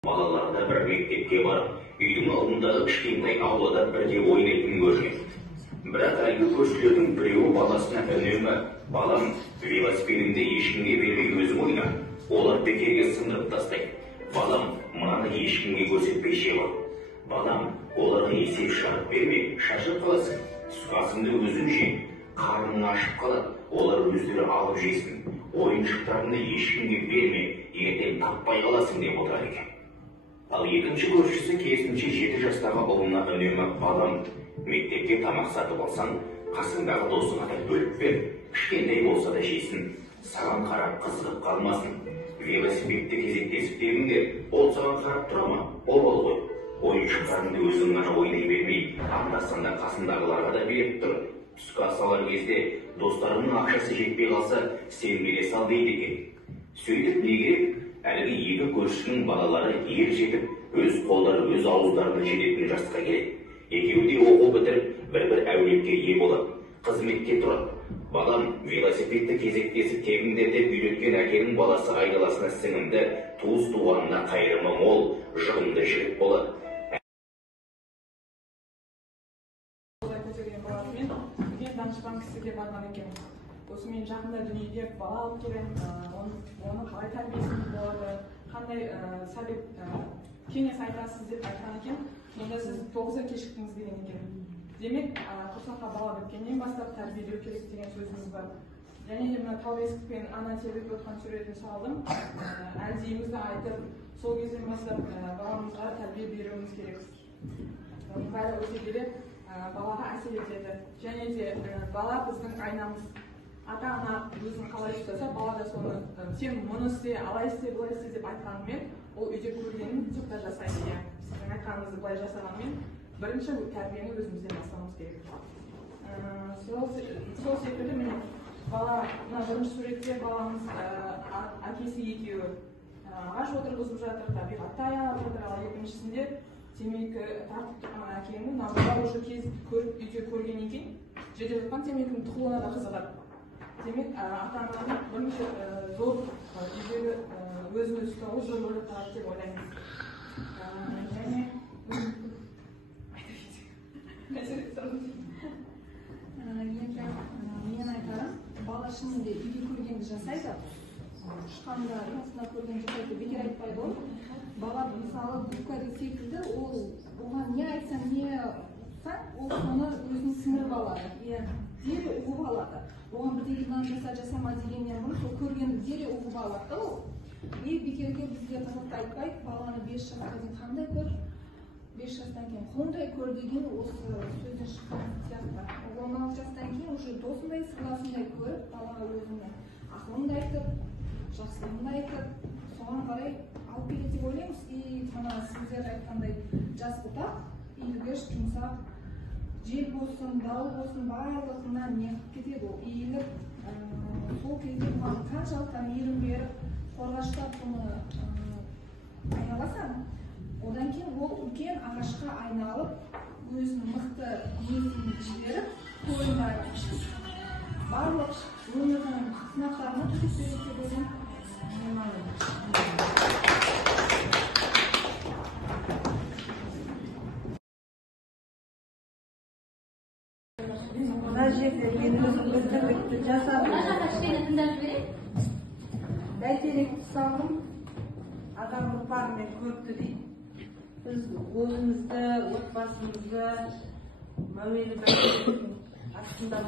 Балаларда бір мектепке барып, үйдің алдындағы кішкентай аулада бірге ойнайтын көрген. Бірақ әлгі көршілердің біреуі баласына үнемі, балам, велосипедіңді ешкімге бермей өзің ойна. Олар бекерге сындырып тастайды. Балам, мынаны ешкімге көрсетпей жеп ал. Балам, оларға есеп шығарып берме, шашып қаласың. Түскі өзің же, қарның ашып қалады. Олар өздері алып жесін. Ойыншықтарыңды ешкімге берме, ертең таппай қаласың деп отырады екен. Ал екінші көршісі керісінше 7 жастағы ұлына үнемі, балам, мектепке тамақ сатып алсаң, қасыңдағы досыңа да бөліп бер, кішкентай болса да жесін, саған қарап қызығып қалмасын. Велосипедте кезектесіп дегенде, ол саған қарап тұра ма? Обал ғой. Ойыншықтарыңды өзің ғана ойнай бермей, анда-санда қасындағыларға да беріп тұр. Түскі ас алар кезде достарының ақшасы жетпей қалса, сен бере сал дейді екен. Сөйтіп не керек? Әлгі екі көршінің балалары ер жетіп, өз қолдары өз ауыздарына жететін жасқа келеді. Екеуі де оқу бітіріп, бір әулетке ие болады, қызметке тұрады. Балам, велосипедті кезектесіп тегіңдер деп үйреткен әкенің баласы айналасына сіңімді, туыс туғанына қайырымы мол, жұғымды жігіт болады. Данышпан кісіге барған екен. Осы мен жақында дүниеге бала алып келем, оны қалай тәрбиесін болады, қандай совет кеңес айтасыз деп айтқан екен. Сонда сіз 9-а кешіктіңіз деген екен. Демек, құрсаққа бала біткеннен бастап тәрбиелеу керек деген сөзіңіз бар. Және де мына Тауесік пен ана тербетіп отқан суретін салдым. Әлдейімізді айтып, сол кезден бастап баламызға тәрбие беруіміз керек. Бәрі өте келе балаға әсер етеді. Және де бала біздің айнамыз. Ата-ана өзін қалай ұстаса, бала да соны сен мұны істе, алай істе, былай істе деп айтқанымен, ол үйде көргенін сыртта жасайды. Сіздің айтқаныңызды былай жасағанмен, бірінші тәрбиені өзімізден бастауымыз керек. Сол секілді міне бала, мына бірінші суретте баламыз әкесі екеуі ағаш отырғызып жатыр, табиғатты аялап жатыр, ал екіншісінде темекі тартып тұрған әкені бала уже үйде көрген екен, жерде жатқан темекінің тұқылына да қызығады. Демек, ата-ананың бірінші зор үйдегі өзін-өзі ұстауы зор рөл атқарады деп ойлаймыз. жасайды. Ушканда расында көрген жасайды, бекер айтпай қойып. Бала мысалы Букари секілді, ол оған не айтсаң, не ұқсаң, ол соны өзінің сіңіріп алады. Дереу ұғып алады. Оған бірдеңе мынаны жасама дегеннен бұрын сол көргенді дереу ұғып алады да ол. Бекерге бізге қызықты айтпайды, баланы 5 жасқа дейін қандай көр, 5 жастан кейін қандай көр деген осы сөзден шыққан сияқты. 16 жастан кейін уже досындай, сырласындай көріп, балаға өзіне ақылыңды айтып, жақсылығыңды айтып, соған қарай алып келеді деп ойлаймыз. Мына сіздер айтқандай жас бұтақ, иілгіш, жұмсақ, жел болсын, дауыл болсын, барлығына не кетеді ол, иіліп, сол кезде бұған қаншалықты мейірім беріп, қорғаштап бұны айналасаң, одан кейін ол үлкен ағашқа айналып, өзінің мықты несін жіберіп, тойындары барлық өмірдің сынақтарына түсіп береді деп ойлаймын. Мына жерде мен өзім білдірдікті жасадым. Бәйтеректі салдым, адам ұрпағымен көпті дейді. Біз өзімізді, отбасымызды мәуелі бәйтеректің астында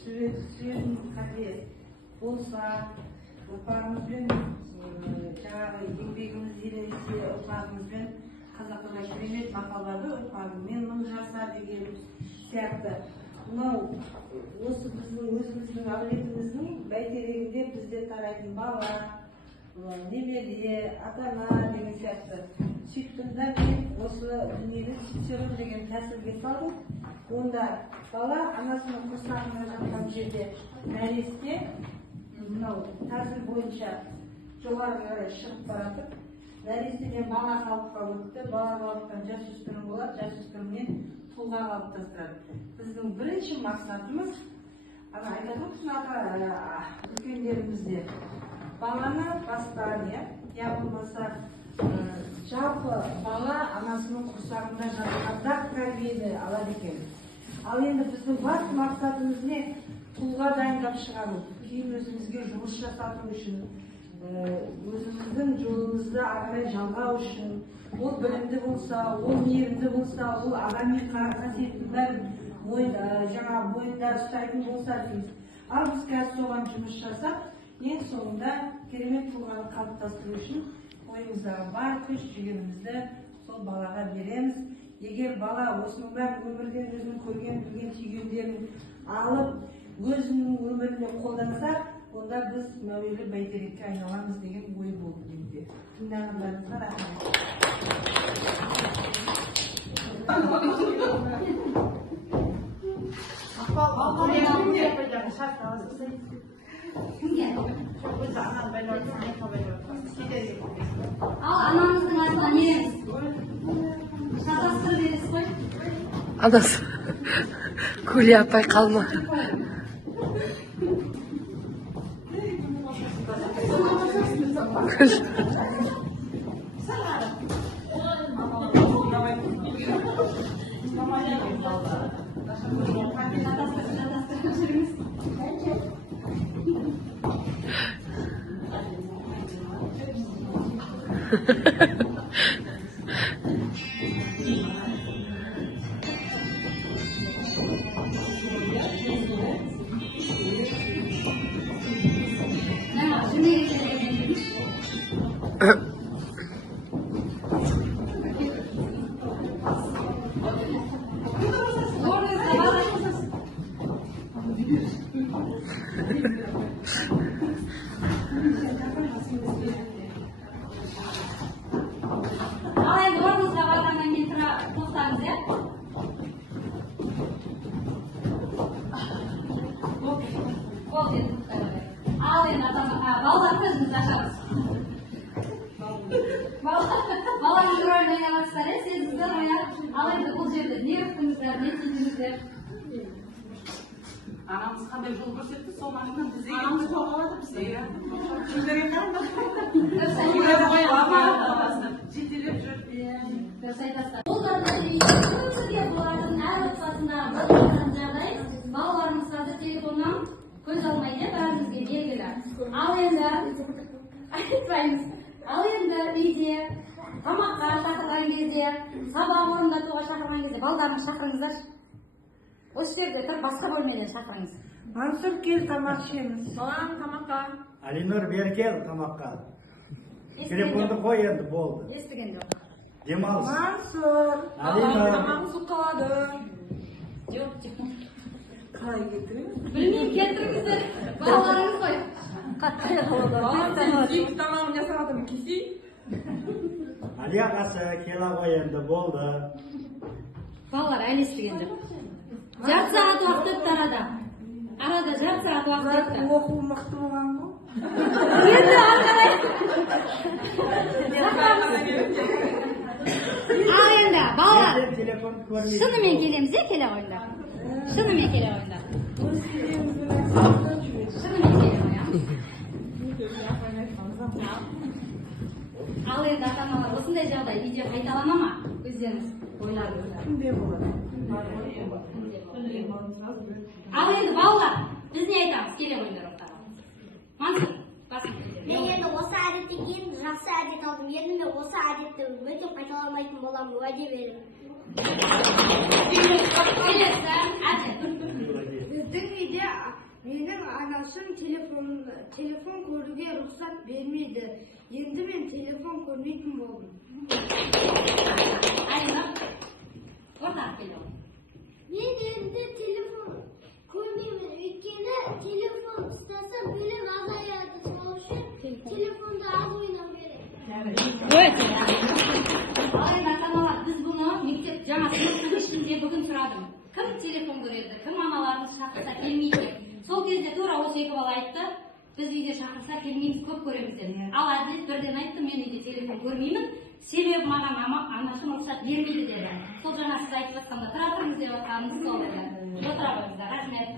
сүретін қадес болса, ұрпағымызбен жаңағы еңбегіміз елесе ұрпағымызбен қазақта керемет мақалдарды ұрпағымен мың жасар деген сияқты. Мынау осы біздің өзіміздің әулетіміздің бәйтерегінде бізде тарайтын бала, немере, ата-ана деген сияқты. Сөйттім да мен осы дүниені сүйсерім деген тәсілге салдым. Онда бала анасының құрсағында жатқан жерде нәресте мынау тәсіл бойынша жоғарыға қарай шығып барады. Нәрестеден бала қалыпқа өтті, бала қалыптан жасөспірім болады, жасөспірімнен тұлға қалыптастырады. Біздің бірінші мақсатымыз, айтады үлкендерімізде, баланы бастан, я болмаса жалпы бала анасының құрсағында жатқанда тәрбиені алады екен. Ал енді біздің басты мақсатымыз не? Тұлға дайындап шығару, кейін өзімізге жұмыс жасату үшін, өзіміздің жолымызды ағарай жалғау үшін, ол білімді болса, ол мейірімді болса, ол адами қасиеттің бәрін бойында ұстайтын болса дейміз. Ал біз қазір соған жұмыс жасап, ең соңында керемет тұлғаны қалыптастыру үшін ойымыздағы бар күш жігерімізді сол балаға береміз. Егер бала осының бәрін өмірден өзінің көрген, білген, түйгендерін алып, өзінің өміріне қолданса, онда біз мәуелі бәйтерекке айналамыз деген ой болды менде. Тыңдағандарыңызға рахмет. Ал анамыздың атына не? Шатастыры дедіңіз ғой? Анасы Күлия апай қалма. Баланың рөлін ойнамақсыздар, сезіңіздер ойнап, ал енді бұл жерде не өттіңіздер, не түйдіңіздер? Анамыз қандай жол көрсетті, сол аңынан бізде анамыз қоғалады бізде. Жетелеп жүр. Дұрыс айтасыздар. Бұл көпшілікке бұлардың әр отбасында болған жағдай балаларымыз қазір телефоннан көз алмайды, бәріміз бәрімізге белгілі. Ал енді айтпаймыз. Ал енді үйде тамаққа шақырған кезде, сабақ орындатуға шақырған кезде балдарыңызды шақырыңыздар. Осы жерде тұр, басқа бөлмеден шақырыңыз. Мансур, кел тамақ ішеміз. Балам тамаққа. Алинур, бері кел тамаққа. Телефонды қой енді, болды. Естіген жоқ. Демалыс. Мансур. Алинур. Тамағын суып қалады. Жоқ, жоқ. Қалай кетіріңіз? Білмеймін, келтіріңіздер. Балаларыңыз ғой. Балам сүйікті тамағын жасап жатырмын, кесей. Али ағасы, кел ғой енді, болды. Балалар әлі естіген жоқ. Жарты сағат уақыт өтті арада. Арада жарты сағат уақыт өтті. Оқу мықты болған ғой. Енді арқалай. Ал енді, балалар. Телефонды көрмейді. Шынымен келеміз де, келе қойыңдар. Шынымен келе қойыңдар. Шынымен келе қоямыз. Ал енді ата-аналар осындай жағдай үйде қайталана ма? Өздеріңіз ойларыңыз. Кімде болады? Ал енді балалар, біз не айтамыз? Келе қойыңдар ортаға. Мансур, басын көтеріңіз. Мен енді осы әдеттен кейін жақсы әдет алдым. Енді мен осы әдетті мүлде қайталамайтын боламын, уәде беремін. Біздің үйде менің анашым телефон көруге рұқсат бермейді. Енді мен телефон көрмейтін болдым. Ортаға келе қойыңдар. Мен енді телефон көрмеймін, өйткені телефон ұстасам білім азаяды. Сол үшін телефонды аз ойнау керек. Ал енді ата-аналар, біз бұны мектеп жаңа сыныптың ішінде бүгін сұрадым. Кім телефон көреді, кім аналарымыз шақырса келмейді. Сол кезде тура осы екі бала айтты, біз үйде шақырса келмейміз, көп көреміз деді. Ал әділет бірден айтты, мен үйде телефон көрмеймін, себебі маған анашым рұқсат бермейді деді. Сол жаңа сіз айтып жатқанда тұра тұрыңыз деп жатқанымыз сол еді. Отыра қойыңыздар, рахмет.